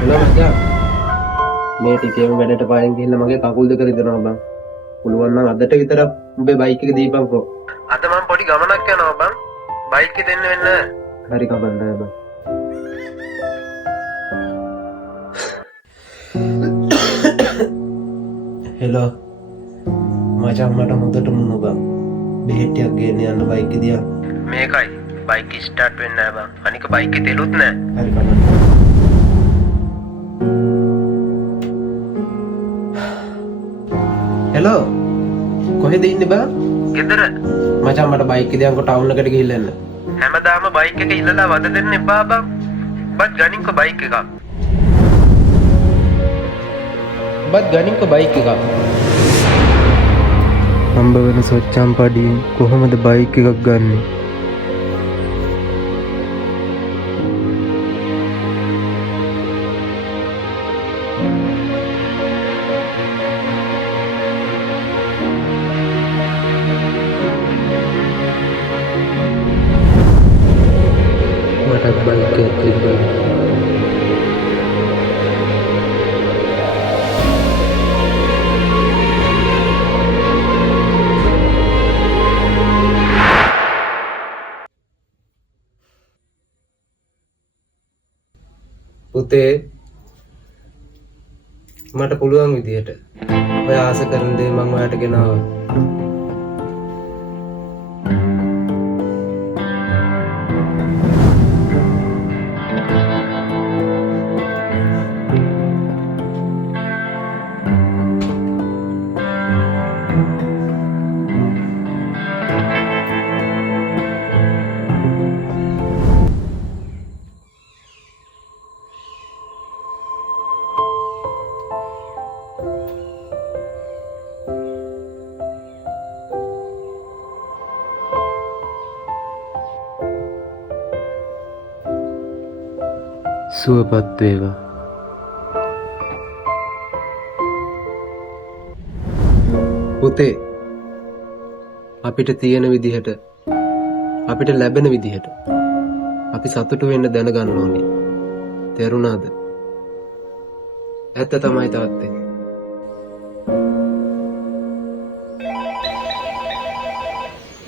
Hello මචං. මේ ටිකේම වැඩට පායෙන් ගිහිල්ලා මගේ කකුල් දෙක රිදෙනවා බං. පුළුවන් නම් අදට විතර උඹේ බයික් එක දීපන්කෝ. අද මම පොඩි ගමනක් යනවා බං. බයික් එක දෙන්න වෙන්න. හරි කබන්දයි බං. හෙලෝ මචං මට හොඳට මුණ බං. බෙහෙට්ටියක් ගේන්න යන්න බයික් එක දිහා. මේකයි බයික් ස්ටාර්ට් වෙන්නේ නැහැ බං. අනික බයික් එකේ තෙලුත් නැහැ. හරි කබන්දයි. හෙලෝ කොහෙද ඉන්නේ බං? ගෙදර. මචං මට බයික් එක දිහාන්කෝ ටවුන් එකට ගිහිල්ලා එන්න. හැමදාම බයික් එක ඉල්ලලා වද දෙන්න එපා බං. බත් ගනින්කෝ බයික් එකක්. බත් ගනින්කෝ බයික් එකක්. හම්බ වෙන සොච්චම් පඩියෙන් කොහොමද බයික් එකක් ගන්නෙ? මටත් බයික් එකක් තිබ්බා. පුතේ මට පුළුවන් විදියට ඔය ආස කරන දේ මම ඔයාට ගෙනාවා. සුවපත් වේවා. පුතේ අපිට තියෙන විදිහට අපිට ලැබෙන විදිහට අපි සතුටු වෙන්න දැනගන්න ඕනේ. තේරුණාද? ඇත්ත තමයි තාත්තේ.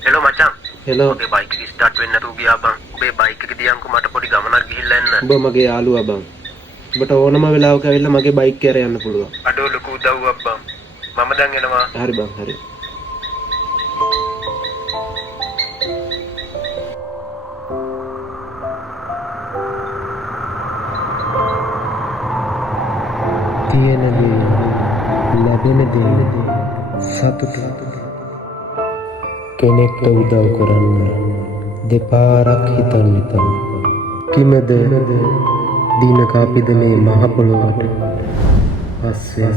හෙලෝ මචං. හෙලෝ මගේ බයික් එක ස්ටාර්ට් වෙන්නේ නැතුව ගියා බං. ඔබේ බයික් එක දියන්කෝ මට පොඩි ගමනක් ගිහිල්ලා එන්න. ඔබ මගේ යාළුවා බං. ඔබට ඕනම වෙලාවක ඇවිල්ලා මගේ බයික් එක යන්න පුළුවන්. අඩෝ ලොකු උදව්වක් බං. මම දැන් එනවා. හරි බං හරි. තියෙන දේ ලැබෙන දේ සතුට කෙනෙක්ට උදව් කරන්න දෙපාරක් හිතන්න. කිමද දිනක අපිද මේ මහ පොළොවට පස්සේ